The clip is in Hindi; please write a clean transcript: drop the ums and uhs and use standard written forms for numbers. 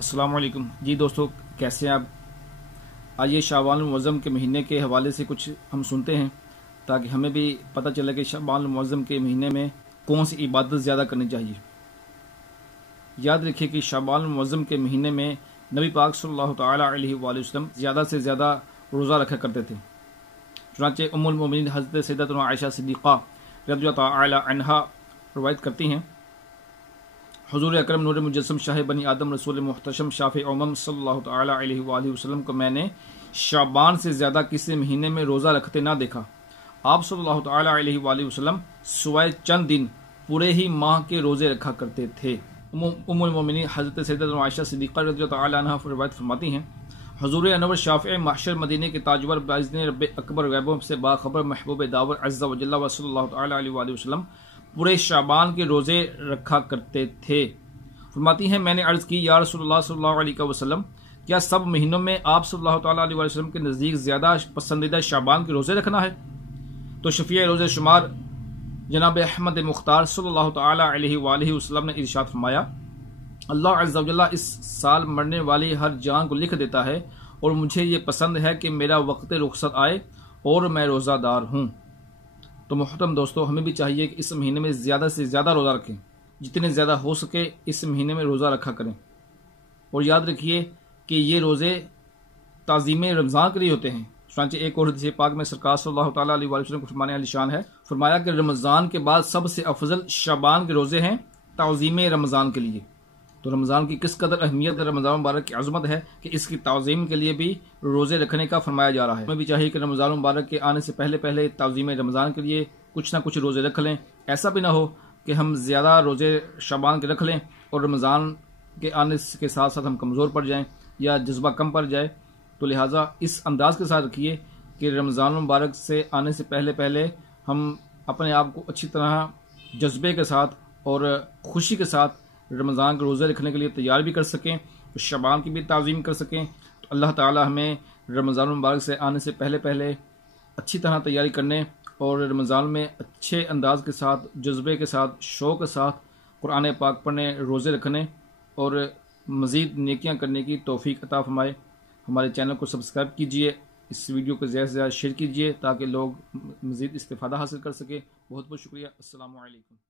अस्सलाम वालेकुम जी दोस्तों, कैसे हैं आप। आइए शाबानुल मुअज़्ज़म के महीने के हवाले से कुछ हम सुनते हैं ताकि हमें भी पता चले कि शाबानुल मुअज़्ज़म के महीने में कौन सी इबादत ज़्यादा करनी चाहिए। याद रखिए कि शाबानुल मुअज़्ज़म के महीने में नबी पाक सल्लल्लाहु तआला अलैहि वसल्लम ज़्यादा से ज़्यादा रोज़ा रखा करते थे। चुनांचे उम्मुल मोमिनीन हज़रत सैयदतुना आयशा सिद्दीक़ा रज़ियल्लाहु तआला अन्हा रवायत करती हैं, हुज़ूर अकरम नूर मुजस्सम शाह बनी आदम रसूल मुहतशम शाफ़ी उम्मम सल्लल्लाहु तआला अलैहि वसल्लम को मैंने शाबान से ज़्यादा किसी महीने में रोज़ा रखते ना देखा। आप सल्लल्लाहु तआला अलैहि वसल्लम सिवाय चंद दिन पूरे ही माह के रोज़े रखा करते थे। उम्मुल मोमिनीन हज़रत सैयदतुना आयशा सिद्दीक़ा रज़ियल्लाहु तआला अन्हा रवायत फरमाती हैं, हुज़ूर अनवर शाफ़ी महशर मदीने के ताजवर बाइज़्ने रब्बे अकबर गैबों से बाखबर महबूब दावर अज़्ज़ा व जल्ला व सल्लल्लाहु तआला अलैहि वसल्लम पूरे शाबान के रोज़े रखा करते थे। फरमाती हैं, मैंने अर्ज़ की, या रसूलुल्लाह सल्लल्लाहु अलैहि वसल्लम, क्या सब महीनों में आप सल्लल्लाहु तआला अलैहि वसल्लम के नज़दीक ज़्यादा पसंदीदा शाबान के रोज़े रखना है? तो शफ़ीए रोज़े शुमार जनाब अहमद मुख्तार सल्लल्लाहु तआला अलैहि वसल्लम ने इरशाद फरमाया, अल्लाह अज़्ज़ा व जल्ला इस साल मरने वाली हर जान को लिख देता है और मुझे ये पसंद है कि मेरा वक्त रुखसत आए और मैं रोज़ादार हूँ। तो मोहतरम दोस्तों, हमें भी चाहिए कि इस महीने में ज़्यादा से ज़्यादा रोज़ा रखें, जितने ज़्यादा हो सके इस महीने में रोज़ा रखा करें। और याद रखिए कि ये रोज़े ताज़ीम रमज़ान के लिए होते हैं। चुनांचे एक और हदीस पाक में सरकार सल्लल्लाहु तआला अलैहि वसल्लम को फरमाने वाली शान है, फरमाया कि रमज़ान के बाद सबसे अफजल शाबान के रोज़े हैं ताज़ीम रमज़ान के लिए। तो रमज़ान की किस कदर अहमियत, रमज़ान मुबारक की अज़मत है कि इसकी ताज़ीम के लिए भी रोज़े रखने का फरमाया जा रहा है। हमें भी चाहिए कि रमज़ान मुबारक के आने से पहले पहले ताज़ीम रमज़ान के लिए कुछ ना कुछ रोज़े रख लें। ऐसा भी ना हो कि हम ज़्यादा रोज़े शाबान के रख लें और रमज़ान के आने के साथ साथ हम कमज़ोर पड़ जाएँ या जज्बा कम पड़ जाए। तो लिहाजा इस अंदाज़ के साथ रखिए कि रमज़ान मुबारक से आने से पहले पहले हम अपने आप को अच्छी तरह जज्बे के साथ और खुशी के साथ रमज़ान के रोज़े रखने के लिए तैयार भी कर सकें, तो शाबान की भी ताज़ीम कर सकें। तो अल्लाह ताला हमें रमज़ान मुबारक से आने से पहले पहले अच्छी तरह तैयारी करने और रमज़ान में अच्छे अंदाज के साथ, जज्बे के साथ, शौक़ के साथ कुरान पाक पढ़ने, रोज़े रखने और मज़ीद नेकियां करने की तौफ़ीक अता फरमाए। हमारे चैनल को सब्सक्राइब कीजिए, इस वीडियो को ज़्यादा से ज़्यादा शेयर कीजिए ताकि लोग मज़ीद इस्तिफ़ादा हासिल कर सकें। बहुत बहुत शुक्रिया। अस्सलामु अलैकुम।